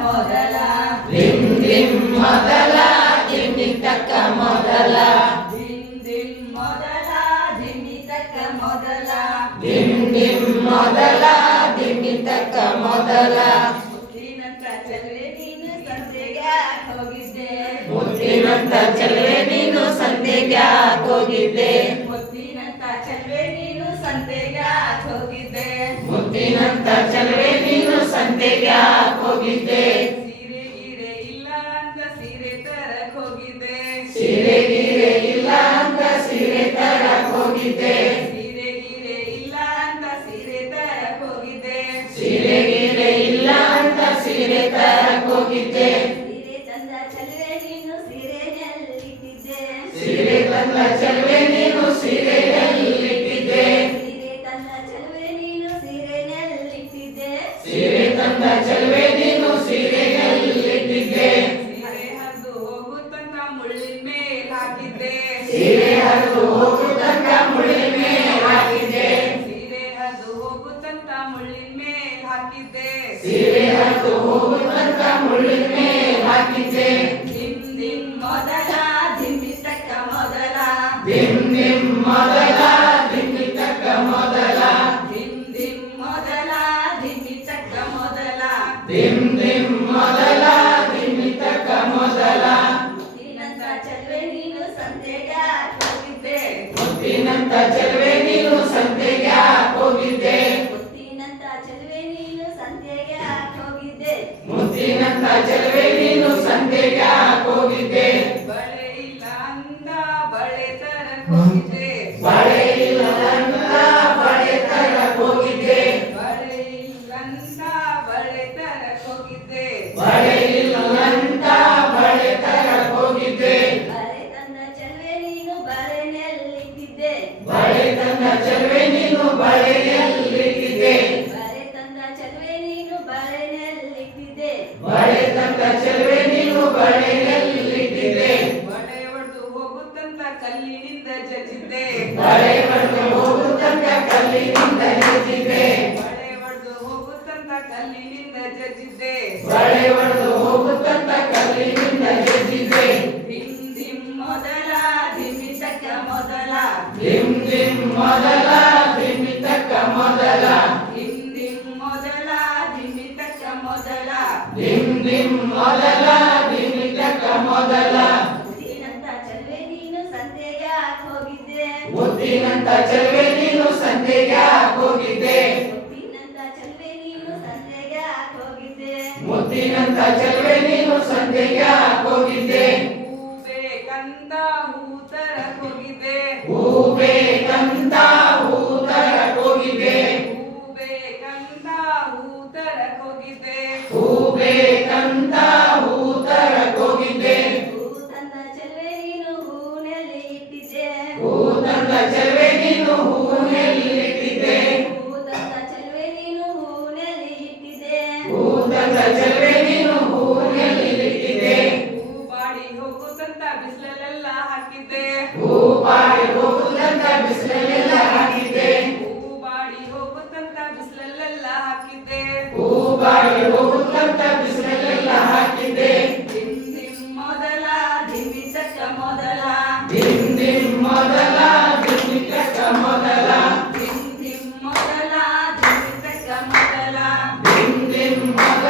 ಮೊದಲ ದಿಮ್ ದಿಮ್ ಮೊದಲ ದಿಮ್ಮಿತಕ್ಕ ಮೊದಲ ದಿನ್ ದಿನ್ ಮೊದಲ ದಿಮಿತಕ್ಕ ಮೊದಲ ಮುತ್ತಿನಂತ ಚೆಲುವೆ ನೀನು ಸಂತೆಗೆ ಹೋಗಿದ್ದೆ ಮುತ್ತಿನಂತ ಚೆಲುವೆ ನೀನು ನೀನು ಸಂತೆಗೆ ಹೋಗಿದ್ದೆ ಸಂತೆಗೆ ಹೋಗಿದ್ದೆ. ಸೀರೆ ಗೀರೆ ಇಲ್ಲ ಅಂತ ಸೀರೆ ತರಕ್ ಹೋಗಿದ್ದೆ. ಸೀರೆ ಗೀರೆ ಇಲ್ಲ ಅಂತ ಸೀರೆ ತರಕ್ ಹೋಗಿದ್ದೆ. ಸೀರೆ ಗೀರೆ ಇಲ್ಲ ಅಂತ ಸೀರೆ ತರಕ್ ಹೋಗಿದ್ದೆ. ಸೀರೆ ಗೀರೆ ಇಲ್ಲ ಅಂತ ಸೀರೆ ತರಕ್ ಹೋಗಿದ್ದೆ. ಹಾಕಿದ್ದೆ ಸೀರೆ ಹರಿದು ಹೋಗುತ್ತಂತ ಮುಳ್ಳಿನ ಮೇಲ್ ಹಾಕಿದ್ದೆ ಮುತ್ತಿನಂತ ಚೆಲುವೆ ನೀನು ಸಂತೆಗೆ ಹೋಗಿದ್ದೆ ಮುತ್ತಿನಂತ ಚೆಲುವೆ ನೀನು ಸಂತೆಗೆ ಹೋಗಿದ್ದೆ ಮುತ್ತಿನಂತ ಚೆಲುವೆ ನೀನು ಸಂತೆಗೆ ಹೋಗಿದ್ದೆ ಕಲ್ಲಿನಿಂದ ಜಜ್ಜಿದ್ದೆ ಬಳೆ ಬಡ್ದು ಹೋಗುತ್ತಂತ ಕಲ್ಲಿನಿಂದ ಜಜ್ಜಿದ್ದೆ ಬಳೆ ಒಡೆದು ಹೋಗುತ್ತಂತ ಕಲ್ಲಿನಿಂದ ಜಜ್ಜಿದ್ದೆ ಬಳೆ ಬಡ್ದು ಹೋಗುತ್ತಂತ ಕಲ್ಲಿನಿಂದ ಜಜ್ಜಿದ್ದೆ ದಿಮ್ ದಿಮ್ ಮೊದಲ ದಿಮಿತಕ್ಕ ಮೊದಲ. ದಿಮ್ ದಿಮ್ ಮೊದಲ. ಚೆಲುವೆ ನೀನು ಸಂತೆಗೆ ಹೋಗಿದ್ದೆ ಮುತ್ತಿನಂತ ಚಲುವೆ ನೀನು ಸಂತೆಗೆ ಹೋಗಿದ್ದೆ ಮುತ್ತಿನಂತ ಚೆಲುವೆ ನೀನು ಸಂತೆಗೆ ಹೋಗಿದ್ದೆ ಹೂ ಬೇಕಂದ ಹೂ ಹೋಗಿದ್ದೆ ಹೂ ಬೇಕಂತ ಮೊದಲ ಮೊದಲ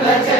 ಹೋಗಿದ್ದೆ